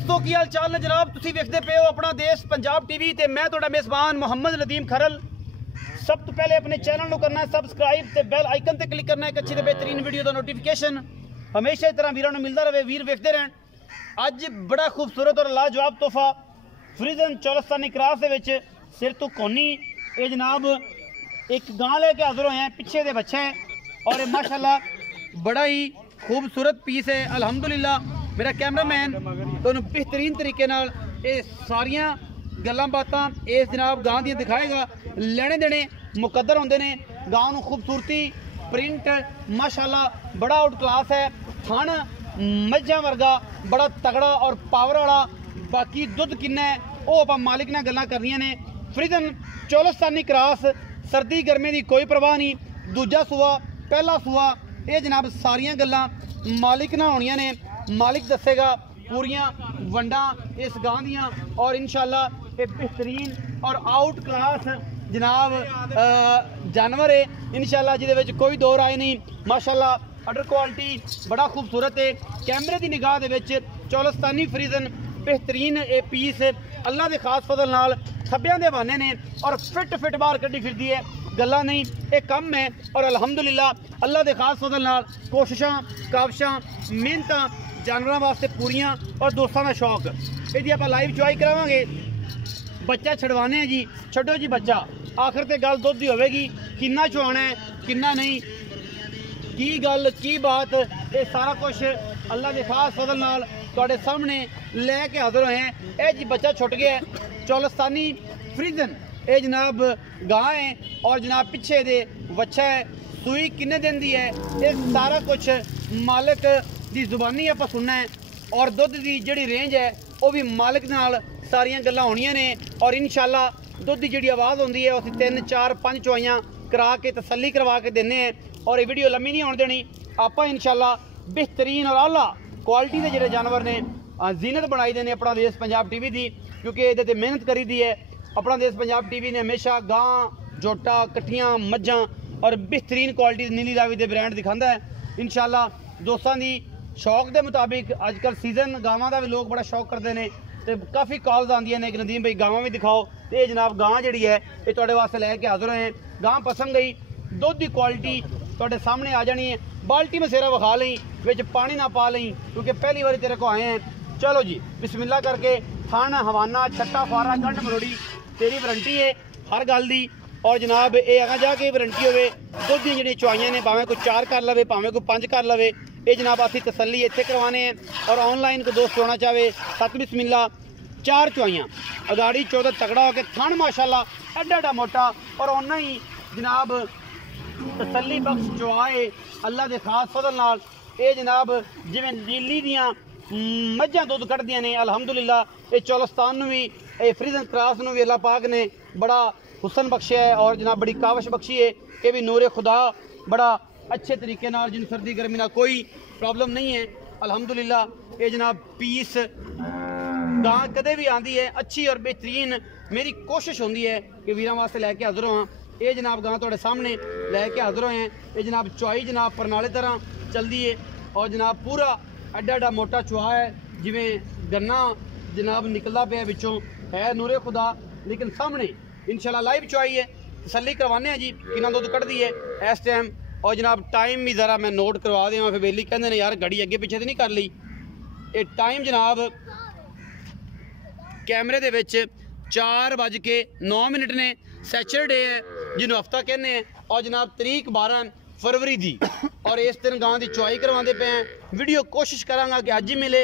दोस्तों की हाल चाल ने जनाब, तुसी वेखदे पे हो अपना देश पंजाब टीवी ते मैं तुहाडा मेज़बान मोहम्मद नदीम खरल। सब तो पहले अपने चैनल को करना है सबसक्राइब ते बेल आइकन ते क्लिक करना है एक अच्छी ते बेहतरीन वीडियो का नोटिफिकेशन हमेशा इस तरह वीरों मिलता रहे। वीर वेखते रहन। अज बड़ा खूबसूरत और लाजवाब तोहफा फ्रीजन चौलस्तानी क्रास दे विच सिर तो कोनी ये जनाब एक गां लेके हाजिर होए हैं, पीछे दे बच्चे हैं और माशाल्लाह बड़ा ही खूबसूरत पीस है। अल्हम्दुलिल्लाह मेरा कैमरामैन तुहानू बेहतरीन तरीके नाल ये सारियां गल्लां बातां इस जनाब गां दी दिखाएगा। लेने देने मुकद्दर होंदे ने। गां नू खूबसूरती प्रिंट माशाल्लाह बड़ा आउट क्लास है। थन मज्जां वर्गा बड़ा तगड़ा और पावर वाला। बाकी दुध किन्ना है वो आप मालिक ने गल्लां करनियां ने। फ्रीजन चौलस्तानी क्रास सर्दी गर्मी की कोई परवाह नहीं। दूजा सूआ पहला सूआ ये जनाब सारियां गल्लां मालिक ना होनियां ने। मालिक दसेगा पूरियां वंडा इस गां दियां और इंशाल्लाह ये बेहतरीन और आउट क्लास जनाब जानवर है इंशाल्लाह, जिहदे विच कोई दो राय नहीं। माशाल्लाह अडर क्वालिटी बड़ा खूबसूरत है। कैमरे की निगाह दे विच चौलस्तानी फ्रीजन बेहतरीन ये पीस अल्लाह के खास फजल नाल खब्बियां दे बहाने ने और फिट बाहर कड्डी फिरदी है। गल्ला नहीं ये कम है और अल्हम्दुलिल्लाह अल्लाह के खास फजल नाल कोशिशां काविशां मेहनत जानवरों वास्ते पूरियां और दोस्तों का शौक यदि आप लाइव चुआई करावांगे। बच्चा छड़वाने हैं जी, छड्डो जी बच्चा। आखिर ते गल दुध दी होवेगी, किन्ना चुआना है किन्ना नहीं, की गल की बात, ये सारा कुछ अल्लाह के खास फजल नाल तुहाडे सामने लैके हाजिर होए हैं। यह जी बच्चा छुट गया है चौलस्तानी फ्रीजन ये जनाब गां है और जनाब पिछे दे बच्चा है। सूई किन्ने दिन दी है ये सारा कुछ मालिक दी जुबानी आप सुनना है और दुध की जिहड़ी रेंज है वह भी मालिक नाल सारियां गल्लां होणियां ने और इंशाल्लाह दुध की जिहड़ी आवाज़ होंदी है उस 3 4 5 चुआइयां करा के तसल्ली करवा के देने हैं और ये वीडियो लम्मी नहीं होने देनी। आप इंशाल्लाह बेहतरीन और आला क्वालिटी के जिहड़े जानवर ने जीनत बनाई देने अपना देश पंजाब टीवी की, क्योंकि ये मेहनत करी दी है। अपना देश पंजाब टीवी ने हमेशा गां जोटा कट्ठियां मज्जां और बेहतरीन क्वालिटी नीली रावी के ब्रांड दिखाता है। इंशाल्लाह दोस्तों की शौक के मुताबिक अजकल सीजन गावां का भी लोग बड़ा शौक करते हैं तो काफ़ी कॉल्स आंदियां ने कि नदीम भाई गावां भी दिखाओ। तो ये जनाब गां जिहड़ी है ये तुहाडे वास्ते लैके हाजिर होए हैं। गां पसंद गई दुध की क्वालिटी तुहाडे सामने आ जानी है। बाल्टी में सेरा विखा लई, विच पानी ना पा लई क्योंकि पहली बार तेरे को आए हैं। चलो जी बिस्मिल्लाह करके थान हवाना छट्टा फारा गंढ मरोड़ी तेरी वारंटी है हर गल दी और जनाब ये अगर जाके वारंटी होवे दुध दी जिहड़ी चुआइयां ने भावें कोई 4 कर लवे भावें कोई 5 कर लवे ये जनाब असीं तसल्ली इत्थे करवाने हैं। और ऑनलाइन को दोस्त होना चाहे सत बिस्मिल्ला 4 चुआइयां अगाड़ी 14 तगड़ा होकर थन माशाल्लाह एडा मोटा और उन्ना ही जनाब तसल्ली बख्श चुआए अल्लाह के खास फजल नाल। ये जनाब जिवें नीली दियां मज्जां दुध कढ़दियां ने अल्हम्दुलिल्लाह। ये चौलस्तान नूं भी ये फ्रीजन क्रास नूं भी अल्लाह पाक ने बड़ा हुसन बख्शिया है और जनाब बड़ी काविश बख्शी है। ये भी नूरे खुदा बड़ा अच्छे तरीके नाल जिन सर्दी गर्मी ना कोई प्रॉब्लम नहीं है अल्हम्दुलिल्लाह। ये जनाब पीस गां कदे भी आंदी है अच्छी और बेहतरीन। मेरी कोशिश होंदी है कि वीरां वास्ते लैके हाजिर होवां। ये जनाब गां तुहाडे सामने लैके हाजिर होए हैं। ये जनाब चुआई जनाब परनाले तरह चलती है और जनाब पूरा एडा मोटा चुआ है जिवें गन्ना जनाब निकलता पे विचों है नूरे खुदा। लेकिन सामने इंशाल्लाह लाइव चुआई है तसल्ली करवाने जी कितना दुध कढ़दी है इस टाइम। और जनाब टाइम भी ज़रा मैं नोट करवा देवां फिर बेली कहते हैं यार घड़ी अगे पिछे तो नहीं कर ली। ये टाइम जनाब कैमरे दे विच 4:09 ने। सैचरडे है जिन्होंने हफ्ता कहने हैं और जनाब तरीक 12 फरवरी दी और इस दिन गां की चुआई करवाते पे हैं। वीडियो कोशिश करांगा कि अज ही मिले,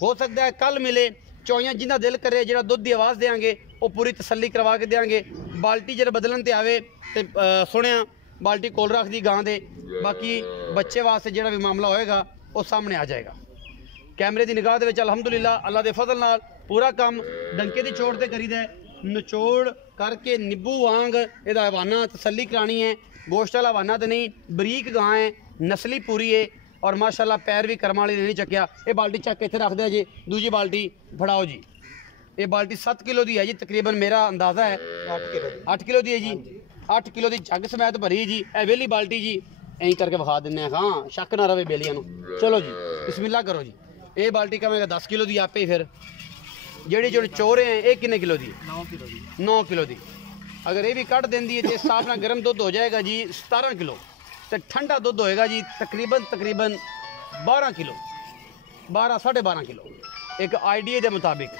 हो सकता है कल मिले। चुआइयां जिन्दा दिल करे जो दुध की आवाज़ देंगे वो पूरी तसल्ली करवा के देंगे। बाल्टी जब बदलन ते आवे तो सुनिया बाल्टी कोल रख दी गां दे। बाकी बच्चे वास्ते जो भी मामला होएगा वो सामने आ जाएगा। कैमरे की निगाह दे अल्हम्दुलिल्लाह अल्लाह के फजल नाल पूरा काम डंके की चोट से करीदा है। निचोड़ करके निब्बू वांग इहदा हवाना तसल्ली करानी है। गोश्त वाला हवाना तो नहीं, बरीक गां है, नस्ली पूरी है और माशाल्लाह पैर भी कर्म वाले नहीं चक्या। ये बाल्टी चक के इत्थे रख दिया जी। दूजी बाल्टी फड़ाओ जी। ये बाल्टी 7 किलो की है जी तकरीबन, मेरा अंदाज़ा है 8 किलो की है जी। 8 किलो की जग समैत भरी जी। ए वेली बाल्टी जी ऐं करके विखा दें। हाँ शक ना रहे बेलियां। चलो जी बिस्मिल्लाह करो जी। ये बाल्टी कमेगा 10 किलो की आपे ही। फिर जेडी जो चोरे हैं ये किन्ने किलो की? 9 किलो की। अगर ये भी कट देंदी है तो इस हिसाब नाल गर्म दुध हो जाएगा जी 17 किलो। तो ठंडा दुध होएगा जी तकरीबन 12 किलो, 12 साढ़े 12 किलो एक आईडीए के मुताबिक।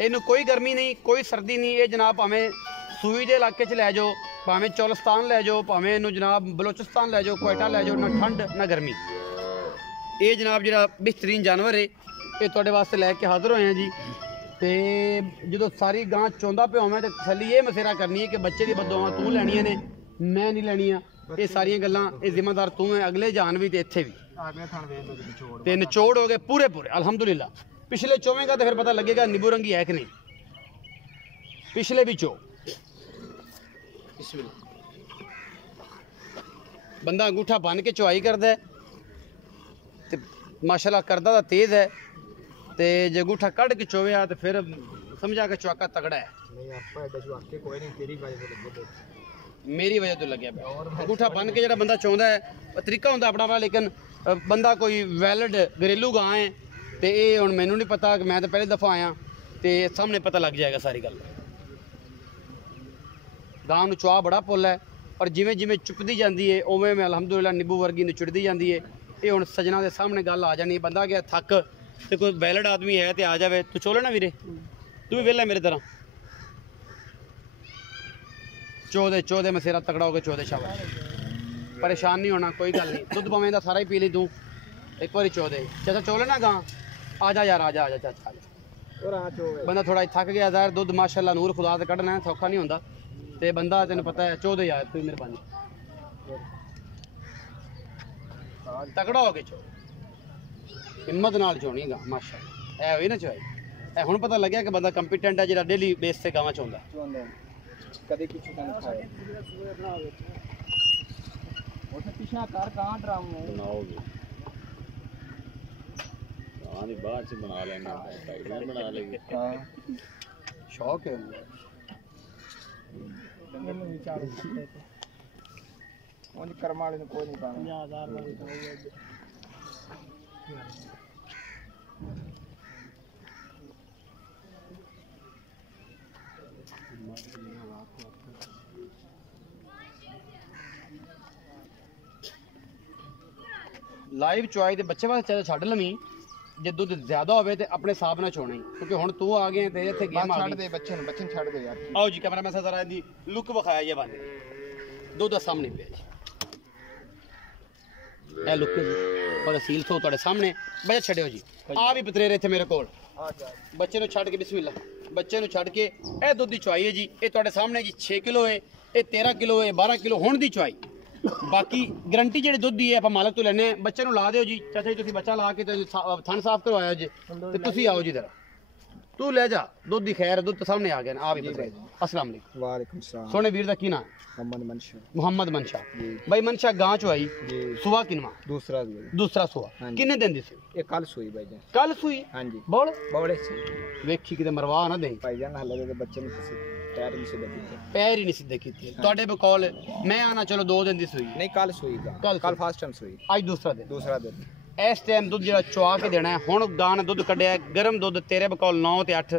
इनू कोई गर्मी नहीं, कोई सर्दी नहीं। ये जनाब भावें सूई के इलाके च लै जाओ, भावें चौलिस्तान लै जाओ, भावें इनू जनाब बलोचिस्तान लै जाओ, कोयटा लै जाओ, ना ठंड ना गर्मी। ये जनाब जो बेहतरीन जानवर है ये तुहाडे वास्ते लैके हाजिर होए हैं जी। तो जो सारी गां चौंदा पे होवे तो तसल्ली ये मसेरा करनी है कि बच्चे की बददुआवां तू लैनियां ने, मैं नहीं लैनियां। ये सारियां गल्लां ये जिम्मेदार तू है, अगले जान भी तो इत्थे भी। ते निचोड़ हो गए पूरे अल्हम्दुलिल्लाह। पिछले चोवेगा तो फिर पता लगेगा नींबू रंगी है कि नहीं। पिछले भी चो बंदा अंगूठा बन के चुआई करता है तो माशाल्लाह करदा तो तेज़ है। तो जो अंगूठा कढ़ के चोवेआ तो फिर समझा के चौका तगड़ा है। मेरी वजह तो लगे अंगूठा बन के जो बंदा चाहता है तरीका होंगे अपना अपना। लेकिन बंदा कोई वैलिड घरेलू गां है तो ये हुण मैनू नहीं पता कि मैं तो पहली दफ़ा आया तो सामने पता लग जाएगा सारी गल। गां नूं चुआ बड़ा पुल है और जिमें जिमें चुपदी जाती है उवें मैं अल्हम्दुलिल्लाह नींबू वर्गी निचुड़ती जाती है। ये हुण सजना के सामने गल आ जानी है। बंदा गया थक तो कोई वैलिड आदमी है तो आ जाए। तू चोले ना वीरे, तू भी वेला मेरे तरह चौदह मसेरा तगड़ा हो गया। 14 शाबाश, परेशान नहीं होना, कोई गल नहीं। दुध पवें सारा ही पी ली तू एक बार 14। चाचा चोले ना गां, आ जा यार, आ जा चाचा आ जा। बंदा थोड़ा थक गया यार, दुध माशाल्लाह नूर खुदा से कढ़ना है, सौखा नहीं होंदा। ते बंदा तेन पता है 14 यार, कोई मेहरबानी तगड़ा हो के चो, हिम्मत नाल चोनी गा माशाल्लाह। ऐ होई ना चोई, ऐ हुण पता लग्या कि बंदा कंपीटेंट है जिहड़ा डेली बेस से गावां चोंदा। कदी कुछ कन खाए ओथे पिछा कर कहां ड्रामा बनाओगे? हां दी बाद से बना लेना, साइड में बना लेंगे। हां शौक है डंगर में विचार कौन कर्म वाले ने कोई नहीं पाना 50,000 वाली तो लाइव चुआई के बच्चे वास्ते छड्ड लवीं जे दुध ज्यादा होवे ते अपने हिसाब नाल चोणी, क्योंकि हुण तू आ गए ते इत्थे गेम आ गई। छड्ड दे बच्चे नूं छड्ड दे यार। आओ जी कैमरा मैन जरा दी लुक विखाया ये बंद दुध सामने पे जी ए लुक जी और सील सो तुहाडे सामने बच्चा छड्डियो जी। आ भी बतरेरे इत्थे मेरे कोल बच्चे नूं छड्ड के बिस्मिल्लाह बच्चे नूं छड्ड के ए दुध दी चुआई है जी। ये तुहाडे सामने जी 6 किलो है, ये 13 किलो है, 12 किलो हुण दी चुआई। बाकी गारंटी जेह्ड़ी दुध दी है आपां मालक तो लैने बच्चे नूं ला दिओ जी। चाचा जी तुसीं बच्चा ला के थन साफ करवाया जी ते तुसीं आओ जी जरा तू ले जा दुध दी खैर। दुध तो सामने आ गया ना। आ भी बतरे अस्सलाम वालेकुम। वालेकुम सलाम। सोने वीर दा की नाम? मोहम्मद मनशा। भाई मनशा गां चुआई सुआ किनवा? दूसरा सुआ किन्ने दिन दी सी? ये कल सुई भाई जान। कल सुई? हां जी। बोल बोले वेखी किते मरवा ना देई भाई जान। हले दे बच्चे ने पैर नहीं सीधे कीते, पैर ही नहीं सीधे कीते तुहाडे बकौल। मैं आना चलो 2 दिन दी सुई नहीं कल सुई कल फर्स्ट टाइम सुई आज दूसरा दिन। इस टाइम दुध जो चुआ के देना है। हुण गां ने दुध कढ़िया गर्म दुध तेरे बकौल 9 ते 8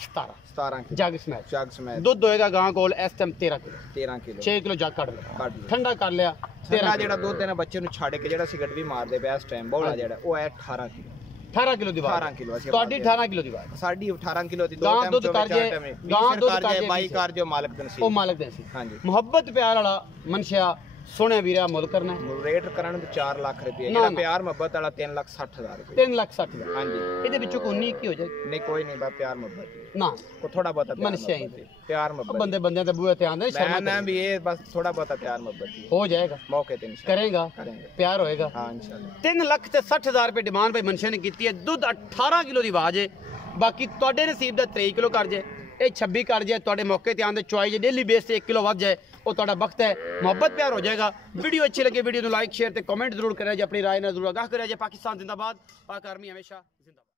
17 जग स्मैच दुध होएगा गां कोल इस टाइम 13 किलो 6 किलो जग कढ़ लिया ठंडा कर लिया। 13 जेड़ा दुध देना बच्चे नूं छड्ड के जेड़ा सिगरेट भी मारदे पे इस टाइम बौला जेड़ा वो है 18 किलो दी बात। 18 किलो ਤੁਹਾਡੀ 18 ਕਿਲੋ ਦੀ ਬਾਤ ਸਾਡੀ 18 ਕਿਲੋ ਦੀ ਦੋ ਟਾਈਮ ਦੁੱਧ ਕਰ ਜੇ ਗਾਂ ਦੁੱਧ ਕਰ ਜੇ ਬਾਈ ਕਰ ਜੋ ਮਾਲਕ ਦੇ ਨਸੀਬ ਉਹ ਮਾਲਕ ਦੇ ਸੀ। ਹਾਂਜੀ ਮੁਹੱਬਤ ਪਿਆਰ ਵਾਲਾ ਮਨਸ਼ਾ ਸੋਹਣੇ ਵੀਰਾ ਮੁੱਲ ਕਰਨਾ ਰੇਟ ਕਰਨ ਤੇ 4 ਲੱਖ ਰੁਪਏ ਜਿਹੜਾ ਪਿਆਰ ਮੁਹੱਬਤ ਵਾਲਾ 3,60,000 ਰੁਪਏ 3,60,000 ਹਾਂਜੀ। ਇਹਦੇ ਵਿੱਚੋਂ ਕੋਈ ਨਹੀਂ ਕੀ ਹੋ ਜਾਏ ਨਹੀਂ ਕੋਈ ਨਹੀਂ ਬਾ ਪਿਆਰ ਮੁਹੱਬਤ ਨਾ ਕੋ ਥੋੜਾ ਬਹੁਤਾ ਮਨਸ਼ਾ ਹੀ ਪਿਆਰ ਮੁਹੱਬਤ ਬੰਦੇ ਦੇ ਬੂਹੇ ਤੇ ਆਂਦੇ ਸ਼ਰਮ ਨਾ ਵੀ ਇਹ ਬਸ ਥੋੜਾ ਬਹੁਤਾ ਪਿਆਰ ਮੁਹੱਬਤ ਹੋ ਜਾਏਗਾ ਮੌਕੇ ਤੇ ਕरेगा ਪਿਆਰ ਹੋਏਗਾ। ਹਾਂ ਇਨਸ਼ਾਅੱਲਾ 3,60,000 ਰੁਪਏ ਡਿਮਾਂਡ ਭਾਈ ਮਨਸ਼ਾ ਨੇ ਕੀਤੀ ਹੈ। ਦੁੱਧ 18 ਕਿਲੋ ਦੀ ਆਵਾਜ਼ ਹੈ। ਬਾਕੀ ਤੁਹਾਡੇ ਨਸੀਬ ਦਾ 23 ਕਿਲੋ ਕਰ ਜੇ ਇਹ 26 ਕਰ ਜਾए ਤੁਹਾਡੇ ਮੌਕੇ ਤੇ ਆਂਦੇ ਚੁਆਈ ਜੇ ਡੇਲੀ ਬੇਸ ਤੇ 1 ਕਿਲੋ ਵੱਧ ਜਾਏ ਉਹ ਤੁਹਾਡਾ ਵਕਤ ਹੈ। ਮੁਹੱਬਤ ਪਿਆਰ ਹੋ ਜਾਏਗਾ। ਵੀਡੀਓ ਅੱਛੀ ਲੱਗੇ ਵੀਡੀਓ ਨੂੰ ਲਾਈਕ ਸ਼ੇਅਰ ਤੇ ਕਮੈਂਟ ਜ਼ਰੂਰ ਕਰਿਆ ਜੇ ਆਪਣੀ ਰਾਏ ਨਾਲ ਜ਼ਰੂਰ ਆਗਾਹ ਕਰਿਆ ਜੇ। ਪਾਕਿਸਤਾਨ ਜ਼ਿੰਦਾਬਾਦ, ਪਾਕ ਆਰਮੀ ਹਮੇਸ਼ਾ ਜ਼ਿੰਦਾਬਾਦ।